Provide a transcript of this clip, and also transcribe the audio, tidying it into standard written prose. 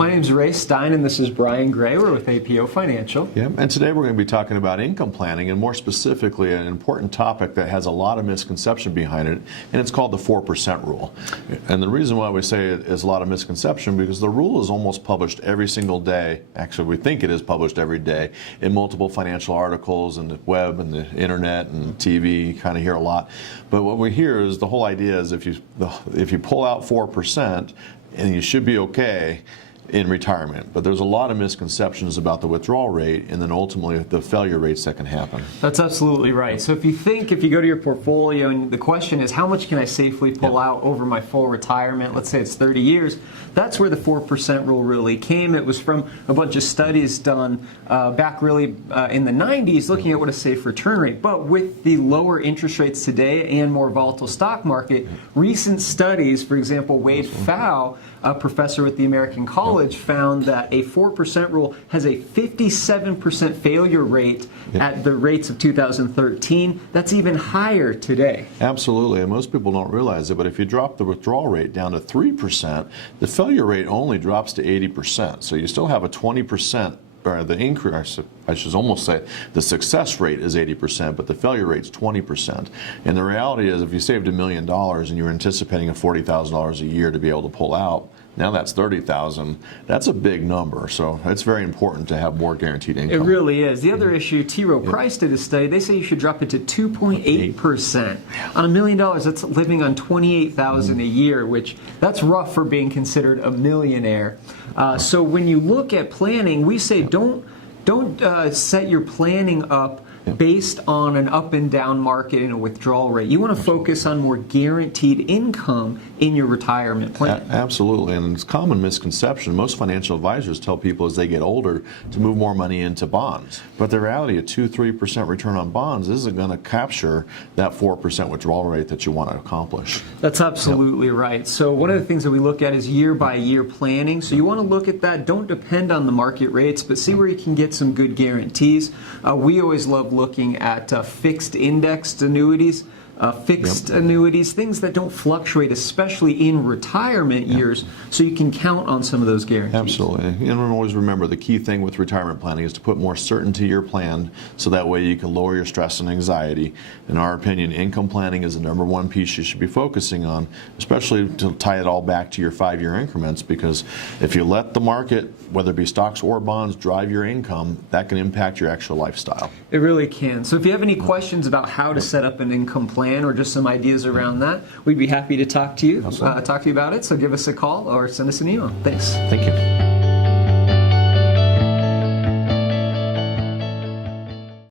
my name is Ray Stein, and this is Brian Gray. We're with APO Financial. Yeah, and today we're going to be talking about income planning, and more specifically, an important topic that has a lot of misconception behind it, and it's called the 4% rule. And the reason why we say it is a lot of misconception because the rule is almost published every single day. Actually, we think it is published every day in multiple financial articles and the web and the internet and TV. You kind of hear a lot. But what we hear is the whole idea is if you pull out 4%, and you should be okay in retirement. But there's a lot of misconceptions about the withdrawal rate and then ultimately the failure rates that can happen. That's absolutely right. So if you go to your portfolio and the question is how much can I safely pull out over my full retirement, let's say it's 30 years, that's where the 4% rule really came. It was from a bunch of studies done back really in the 90s looking at what a safe return rate. But with the lower interest rates today and more volatile stock market, recent studies, for example, Wade Pfau, a professor with the American College, found that a 4% rule has a 57% failure rate at the rates of 2013. That's even higher today. Absolutely, and most people don't realize it, but if you drop the withdrawal rate down to 3%, the failure rate only drops to 80%. So you still have a 20%, or the increase, I should almost say, the success rate is 80%, but the failure rate is 20%. And the reality is if you saved $1 million and you're anticipating a $40,000 a year to be able to pull out, now that's $30,000. That's a big number, so it's very important to have more guaranteed income. It really is. The other issue, T. Rowe Price did a study. They say you should drop it to 2.8%. On $1 million, that's living on $28,000 a year, which that's rough for being considered a millionaire. So when you look at planning, we say don't set your planning up based on an up and down market and a withdrawal rate. You want to focus on more guaranteed income in your retirement plan. Absolutely, and it's a common misconception. Most financial advisors tell people as they get older to move more money into bonds. But the reality, a 2-3% return on bonds isn't going to capture that 4% withdrawal rate that you want to accomplish. That's absolutely right. So one of the things that we look at is year-by-year planning. So you want to look at that. Don't depend on the market rates, but see where you can get some good guarantees. We always love looking at fixed indexed annuities, annuities, things that don't fluctuate, especially in retirement years, so you can count on some of those guarantees. Absolutely. And always remember the key thing with retirement planning is to put more certainty in your plan so that way you can lower your stress and anxiety. In our opinion, income planning is the #1 piece you should be focusing on, especially to tie it all back to your 5-year increments, because if you let the market, whether it be stocks or bonds, drive your income, that can impact your actual lifestyle. It really can. So if you have any questions about how to set up an income plan or just some ideas around that, we'd be happy to talk to you about it. So give us a call or send us an email. Thanks. Thank you.